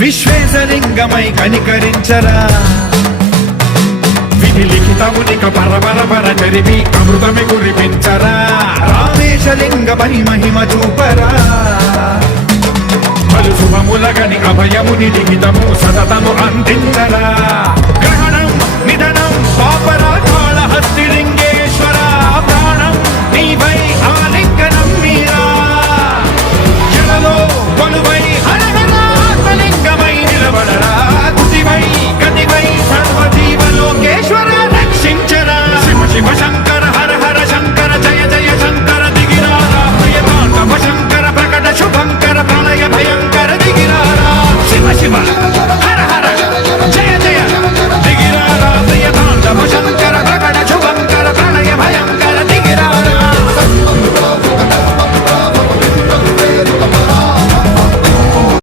విశ్వేశలింగమై కనికరించరా విధి లిఖితమునిక పరపర జరిపి అమృతమి కురిపించరా రామేశలింగమై మహిమ చూపరా పలు శుభములగని అభయముని లిఖితము సతతము అందించరా